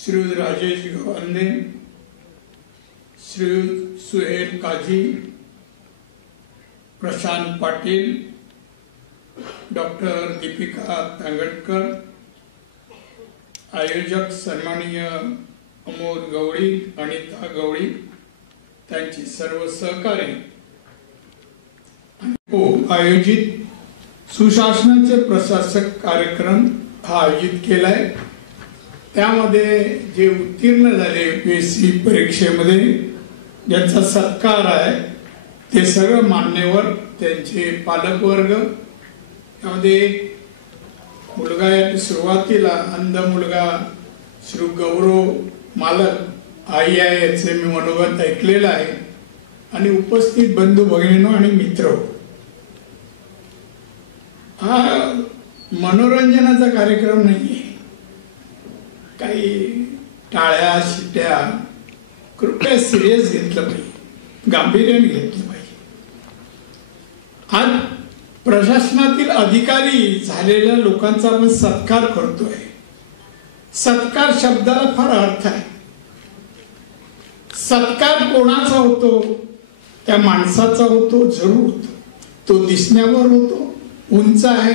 श्रीयुत राजेश गवांदे, श्रीयुत सुहेल काजी, Prashant Patil, doctor Deepika तांगडकर, आयोजक सन्माननीय अमोद गवळी, अनिता गवळी, त्यांची सर्व सहकारी, आयोजित सुशासनाचे प्रशासक कार्यक्रम हा आयोजित केलाय। त्यामध्ये जे उत्तीर्ण झाले UPSC परीक्षेमध्ये ज्यांचा सत्कार आहे ते सर्व मान्यवर, त्यांचे पालक वर्ग, त्यामध्ये मुलगा या सुरुवातीला अंध मुलगा श्री गौरव मालक आई आहे याचे मी मनोगत ऐकलेलं आहे, आणि उपस्थित बंधू भगिनींनो आणि मित्र, हा मनोरंजनाचा कार्यक्रम नाहीये, काही टाळ्या शिट्या, कृपया सिरियस घेतलं पाहिजे, गांभीर्याने घेतलं पाहिजे। आज प्रशासनातील अधिकारी झालेल्या लोकांचा आपण सत्कार करतोय। सत्कार शब्दाला फार अर्थ आहे। सत्कार कोणाचा होतो? त्या माणसाचा होतो, जरूर होतो। तो दिसण्यावर होतो, उंच आहे,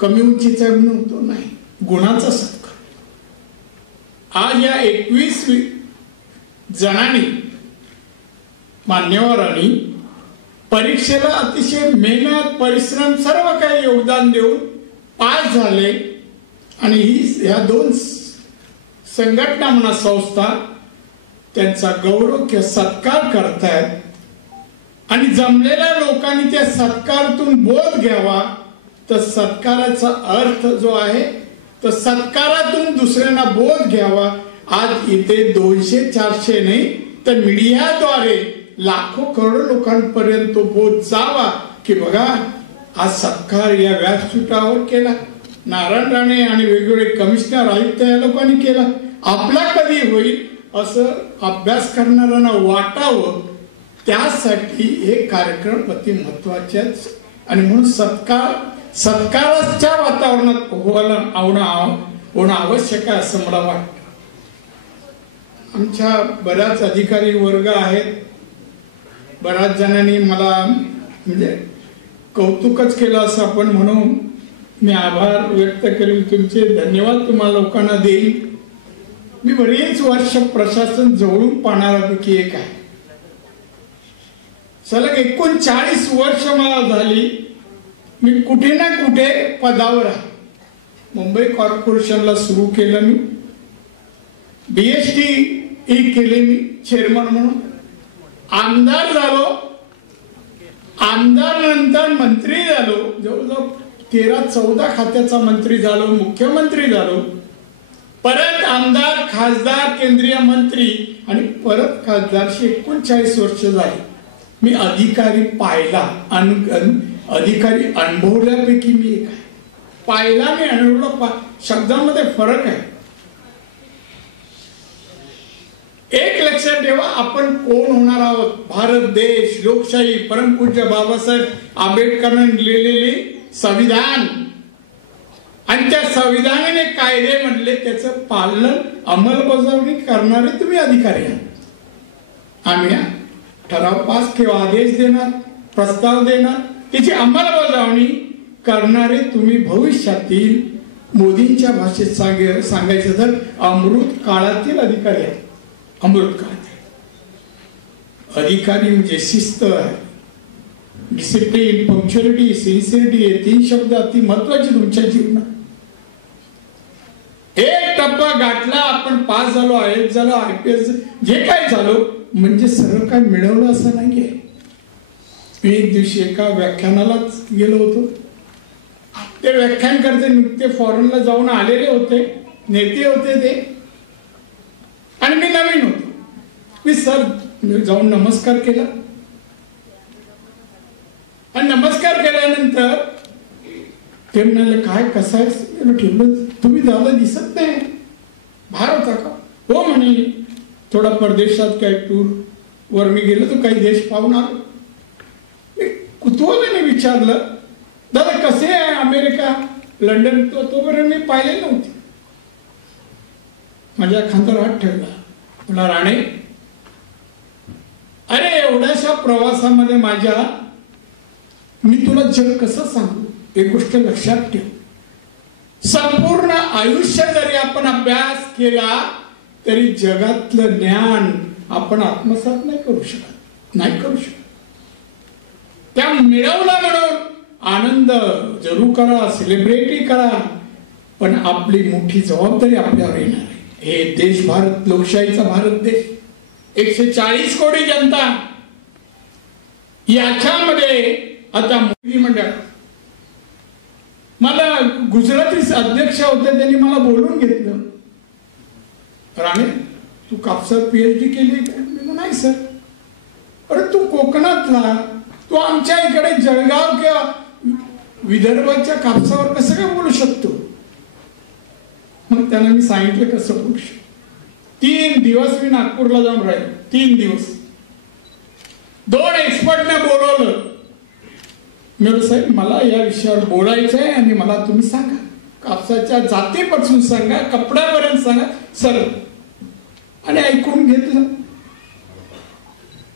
कमी उंचीचा होतो, नाही, गुणाचा सत्कार। आज या 21 जणांनी मान्यवरांनी परीक्षेला अतिशय मेहनत, परिश्रम, सर्व काही योगदान देऊन पास झाले, आणि ही या 2 संघटना म्हणा संस्था त्यांचा गौरव किंवा सत्कार करतायत, आणि जमलेल्या लोकांनी त्या सत्कारातून बोध घ्यावा। तर सत्काराचा अर्थ जो आहे तर सत्कारातून दुसऱ्यांना बोध घ्यावा। आज इथे 200-400 नाही तर मीडियाद्वारे लाखो करोडो लोकांपर्यंत तो बोध जावा की बघा आज सत्कार या व्यासपीठावर केला, नारायण राणे आणि वेगवेगळे कमिशनर आयुक्त या लोकांनी केला, आपला कधी होईल असं अभ्यास करणाऱ्यांना वाटावं, त्यासाठी हे कार्यक्रम अति महत्वाचे आहेत। आणि म्हणून सत्काराच्या वातावरणात होणं आवश्यक आहे असं मला वाटतं। आमच्या बऱ्याच अधिकारी वर्ग आहेत, बऱ्याच जणांनी मला म्हणजे कौतुकच केलं असं आपण म्हणून मी आभार व्यक्त करेल तुमचे, धन्यवाद तुम्हाला लोकांना देईन। मी बरेच वर्ष प्रशासन जवळून पाहणाऱ्यापैकी एक आहे। सलग 39 वर्ष मला झाली, मी कुठे ना कुठे पदावर आहे। मुंबई कॉर्पोरेशनला सुरू केलं मी, BST केले मी चेअरमन म्हणून, आमदार झालो, आमदार नंतर मंत्री झालो, जवळजवळ 13-14 खात्याचा मंत्री झालो, मुख्यमंत्री झालो, परत आमदार, खासदार, केंद्रीय मंत्री, आणि परत खासदार। 39 वर्ष झाली मी अधिकारी पाहिला, अधिकारी अनुभवल्यापैकी मी एक आहे। पाहिला मी अनुभवला, शब्दांमध्ये फरक आहे। एक लक्षात ठेवा, आपण कोण होणार आहोत। भारत देश, लोकशाही, परमपूज्य बाबासाहेब आंबेडकरांनी लिहिलेले संविधान, आणि त्या संविधानाने कायदे म्हटले, त्याचं पालन अंमलबजावणी करणारे तुम्ही अधिकारी आहात। आम्ही ठराव पास किंवा आदेश देणार, प्रस्ताव देणार, त्याची अंमलबजावणी करणारे तुम्ही भविष्यातील मोदींच्या भाषेत सांगायचं तर अमृत काळातील अधिकारी आहेत। अमृत काळातील अधिकारी म्हणजे शिस्त आहे, डिसिप्लिन, पंक्च्युअलिटी, सिन्सिअरिटी, हे 3 शब्द अति महत्वाचे तुमच्या जीवनात। एक टप्पा गाठला, आपण पास झालो, IAS झालो, IPS जे काय झालो, म्हणजे सर्व काय मिळवलं असं नाहीये। मी एक दिवशी एका व्याख्यानालाच गेलो होतो, ते व्याख्यान करते नुकते फॉरेनला जाऊन आलेले होते, नेते होते ते, आणि मी नवीन होतो। मी सर जाऊन नमस्कार केला, आणि नमस्कार केल्यानंतर ते म्हणाले काय कसं आहे, ठेवलं तुम्ही झालं दिसत नाही, बाहेर होता का? हो म्हणे, थोडा परदेशात काय टूर वर मी गेलो तो काही देश पाहून आलो। कुतूहलाने विचारलं, दादा कसे आहे अमेरिका, लंडन? तोपर्यंत मी पाहिले नव्हते। माझ्या खांद्यावर हात ठेवला, मला राणे, अरे एवढ्याशा प्रवासामध्ये माझ्या मी तुला जग कसं सांगू, एक गोष्ट लक्षात ठेव, संपूर्ण आयुष्य जरी आपण अभ्यास केला तरी जगातलं ज्ञान आपण आत्मसात नाही करू शकत. त्या मिळवला म्हणून आनंद जरूर करा, सेलिब्रेटही करा, पण आपली मोठी जबाबदारी आपल्यावर येणार आहे. हे देश भारत, लोकशाहीचा भारत देश, 140 कोटी जनता, याच्यामध्ये आता मोदी मंडळ, मला गुजराती अध्यक्ष होते, त्यांनी मला बोलून घेतलं, राणे तू कापसात PhD केली का? मी नाही सर. अरे तू कोकणातला, तू आमच्या इकडे जळगाव किंवा विदर्भाच्या कापसावर कसं काय बोलू शकतो? मग त्यांना मी सांगितलं कसं बोलू शकतो. 3 दिवस मी नागपूरला जाऊन राहिलो, 3 दिवस. 2 एक्सपर्टने बोलवलं. मी म्हटलं साहेब मला या विषयावर बोलायचं आहे आणि मला तुम्ही सांगा, कापसाच्या जातीपासून सांगा, कपड्यापर्यंत सांगा सर. आणि ऐकून घेतलं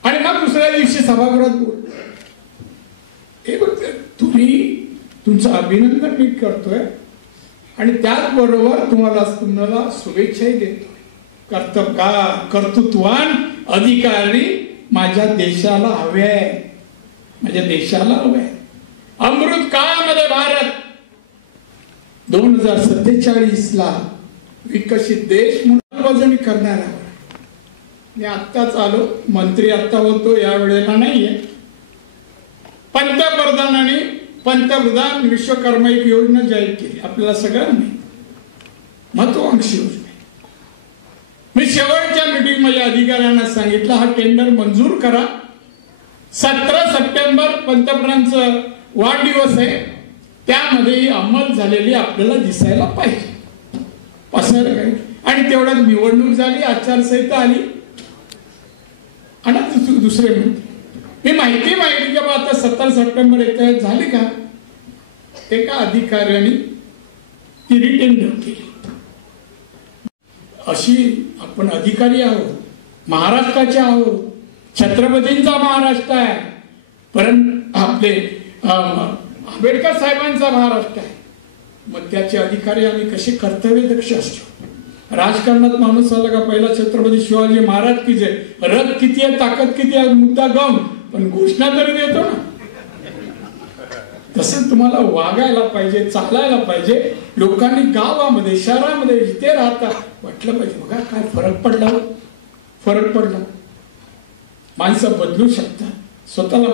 आणि मग दुसऱ्या दिवशी सभागृहात बोल. हे बघ, तुमचं अभिनंदन मी करतोय आणि त्याचबरोबर तुम्हाला शुभेच्छाही देतोय. कर्तृत्ववान अधिकारी माझ्या देशाला हवे आहे, माझ्या देशाला हवे आहे. अमृत काळामध्ये भारत 2047ला विकसित देश म्हणून करणार आहे. मी आत्ताच आलो, मंत्री आत्ता होतो, या वेळेला नाहीये. पंतप्रधान विश्वकर्मा एक योजना जाहीर केली, आपल्याला सगळ्यांनी महत्वाकांक्षी योजना. मी शेवटच्या मीटिंग मध्ये अधिकाऱ्यांना सांगितलं हा टेंडर मंजूर करा. 17 सप्टेंबर पंतप्रधानांचा वाढदिवस आहे, त्यामध्ये अंमल झालेली आपल्याला दिसायला पाहिजे. आणि तेवढ्यात निवडणूक झाली, आचारसंहिता आली आणि दुसरे मी माहिती की आता 17 सप्टेंबर येत झाली का, एका अधिकाऱ्याने ती रिटेंडर केली. अशी आपण अधिकारी आहोत, महाराष्ट्राचे आहोत, छत्रपतींचा महाराष्ट्र आहे, परंतु आपले आंबेडकर साहेबांचा महाराष्ट्र आहे. मग त्याचे अधिकारी आम्ही कसे कर्तव्यदक्ष असतो. राजकारणात माणूस आला का पहिला छत्रपती शिवाजी महाराज की जय, रथ किती आहे, ताकद किती आहे, मुद्दा गम, पण घोषणा तरी देतो ना. तसं तुम्हाला वागायला पाहिजे, चालायला पाहिजे. लोकांनी गावामध्ये, शहरामध्ये जिथे राहता वाटलं पाहिजे बघा काय फरक पडला. माणसं बदलू शकतात स्वतःला.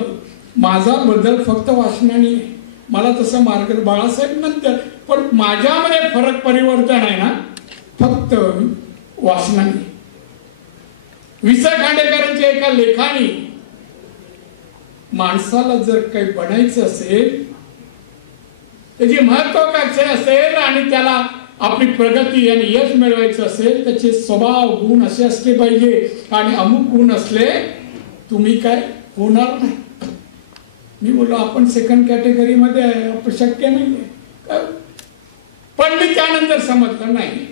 माझा बदल फक्त वाचनाने आहे. मला तसं मार्ग बाळासाहेब नंतर, पण माझ्यामध्ये परिवर्तन आहे ना फक्त वाचनाने. वि.स. खांडेकरांच्या एका लेखाने माणसाला जर काही बनायचं असेल, त्याची महत्वाकांक्षा असेल आणि त्याला आपली प्रगती आणि यश मिळवायचं असेल, त्याचे स्वभाव गुण असे असले पाहिजे. आणि अमुक गुण असले तुम्ही काय होणार नाही. मी बोललो आपण सेकंड कॅटेगरी मध्ये आहे, शक्य नाहीये. पण मी त्यानंतर समजलं नाही,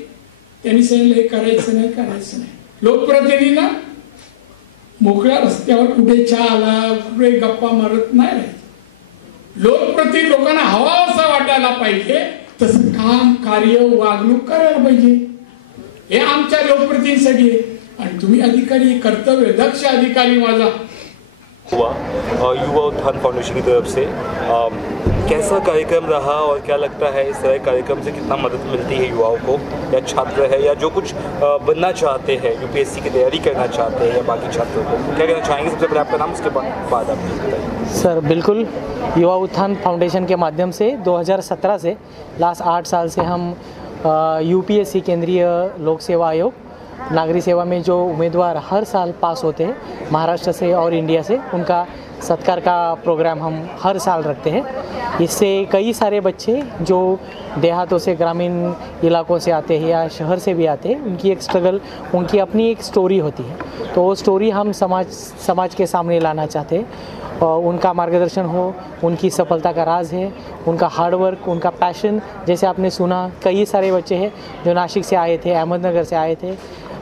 त्यांनी सांगितलं हे करायचं नाही. लोकप्रतिनिधींना मोकळ्या रस्त्यावर कुठे चहाला, कुठे गप्पा मारत नाही. लोकप्रतिनिधी लोकांना हवा असा वाटायला पाहिजे, तसं काम, कार्य, वागणूक करायला पाहिजे. हे आमच्या लोकप्रतिनिधींसाठी आहे. आणि तुम्ही अधिकारी, कर्तव्य दक्ष अधिकारी माझा. युवा उत्थान फाउंडेशन की तरफ से कैसा कार्यक्रम रहा और क्या लगता है इस तरह कार्यक्रम से कितना मदद मिलती है युवाओं को, या छात्र है या जो कुछ बनना चाहते हैं, UPSC की तैयारी करना चाहते हैं, या बाकी छात्रों को क्या कहना चाहेंगे? सबसे पहले आपका नाम, उसके बाद आप बताइए. सर बिल्कुल, युवा उत्थान फाउंडेशन के माध्यम से 2017 से लास्ट 8 साल से हम UPSC केंद्रीय लोक सेवा आयोग नागरिक सेवा में जो उम्मीदवार हर साल पास होते हैं महाराष्ट्र से और इंडिया से, उनका सत्कार का प्रोग्राम हम हर साल रखते हैं। इससे कई सारे बच्चे जो देहातों से, ग्रामीण इलाकों से आते हैं या शहर से भी आते हैं, उनकी एक स्ट्रगल, उनकी अपनी एक स्टोरी होती है, तो वो स्टोरी हम समाज के सामने लाना चाहते हैं। उनका मार्गदर्शन हो, उनकी सफलता का राज है उनका हार्डवर्क, उनका पैशन। जैसे आपने सुना कई सारे बच्चे हैं जो नासिक से आए थे, अहमदनगर से आए थे,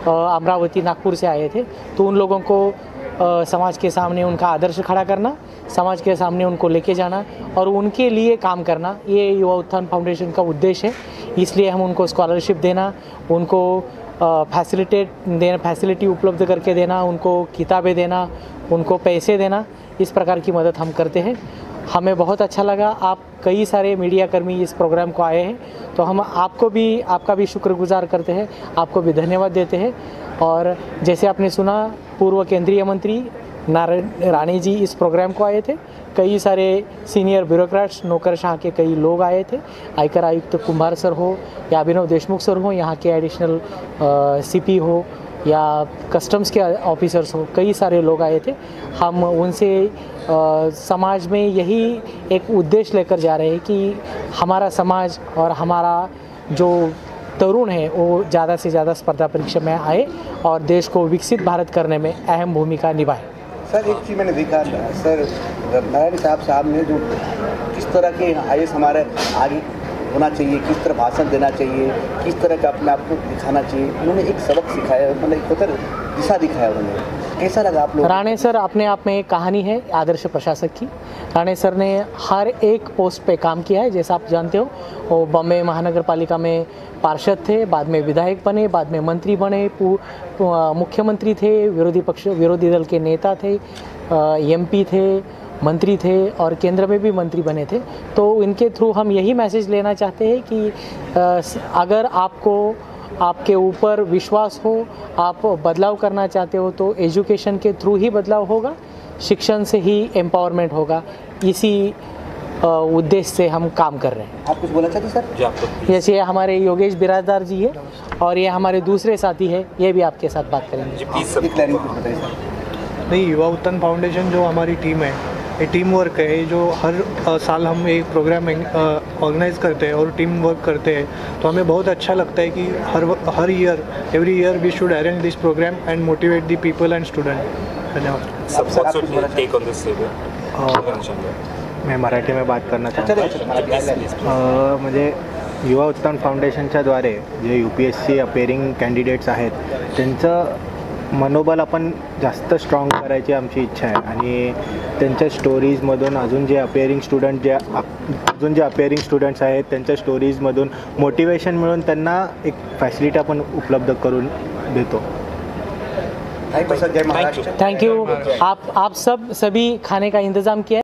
अमरावती, नागपुर से आए थे, तो उन लोगों को समाज के सामने उनका आदर्श खड़ा करना, समाज के सामने उनको लेके जाना और उनके लिए काम करना, ये युवा उत्थान फाउंडेशन का उद्देश्य है। इसलिए हम उनको स्कॉलरशिप देना, उनको फैसिलिटी उपलब्ध करके देना, उनको किताबें देना, उनको पैसे देना, इस प्रकार की मदद हम करते हैं। हमें बहुत अच्छा लगा, आप कई सारे मीडिया कर्मी इस प्रोग्राम को आए हैं, तो हम आपका भी शुक्रगुजार करते हैं, आपको भी धन्यवाद देते हैं। और जैसे आपने सुना पूर्व केंद्रीय मंत्री नारायण राणे जी इस प्रोग्राम को आए थे, कई सारे सीनियर ब्यूरोक्रेट्स, नौकरशाह के कई लोग आए थे, आयकर आयुक्त कुंभार सर हो या अभिनव देशमुख सर हो, यहाँ के एडिशनल सीपी हो या कस्टम्स के ऑफिसर्स हो, कई सारे लोग आए थे। हम उनसे समाज में यही एक उद्देश्य लेकर जा रहे हैं कि हमारा समाज और हमारा जो तरुण है वो ज़्यादा से ज़्यादा स्पर्धा परीक्षा में आए और देश को विकसित भारत करने में अहम भूमिका निभाए। सर एक चीज़ मैंने देखा सर, नारायण साहब ने जो किस तरह के IAS हमारे आगे होना चाहिए, किस तरह भाषण देना चाहिए, किस तरह का अपने आप को दिखाना चाहिए, उन्होंने एक सबक सिखाया, मतलब एक बेहतर दिशा दिखाया उन्होंने। कैसा लगा आप लोग? राणे सर अपने आप में एक कहानी है आदर्श प्रशासक की। राणे सर ने हर एक पोस्ट पे काम किया है, जैसा आप जानते हो वो बॉम्बे महानगर पालिका में पार्षद थे, बाद में विधायक बने, बाद में मंत्री बने, मुख्यमंत्री थे, विरोधी दल के नेता थे, MP थे, मंत्री थे और केंद्र में भी मंत्री बने थे। तो इनके थ्रू हम यही मैसेज लेना चाहते हैं कि अगर आपके ऊपर विश्वास हो, आप बदलाव करना चाहते हो तो एजुकेशन के थ्रू ही बदलाव होगा, शिक्षण से ही एम्पावरमेंट होगा। इसी उद्देश्य से हम काम कर रहे हैं। आप कुछ बोलना चाहते सर? जैसे हमारे योगेश बिराजदार जी है और ये हमारे दूसरे साथी है, ये भी आपके साथ बात करेंगे। नहीं, युवा उत्थान फाउंडेशन जो हमारी टीम है, ये टीम वर्क है, जो हर साल हम एक प्रोग्राम ऑर्गेनाइज करते हैं और टीम वर्क करते हैं, तो हमें बहुत अच्छा लगता है कि हर year every year we should arrange this programme and motivate the people and student. धन्यवाद। मैं मराठी में बात करना चाहता हूँ। म्हणजे युवा उत्थान फाउंडेशनच्या द्वारे जे UPSC अपेअरिंग कॅन्डिडेट्स आहेत त्यांचं मनोबल आपण जास्त स्ट्रॉंग करायची आमची इच्छा आहे आणि त्यांच्या स्टोरीजमधून अजून जे अपेअरिंग स्टुडंट्स आहेत त्यांच्या स्टोरीजमधून मोटिवेशन मिळून त्यांना एक फॅसिलिटी आपण उपलब्ध करून देतो। Thank you sir. जय महाराष्ट्र। Thank you. आप सभी खाने का इंतज़ाम किया है।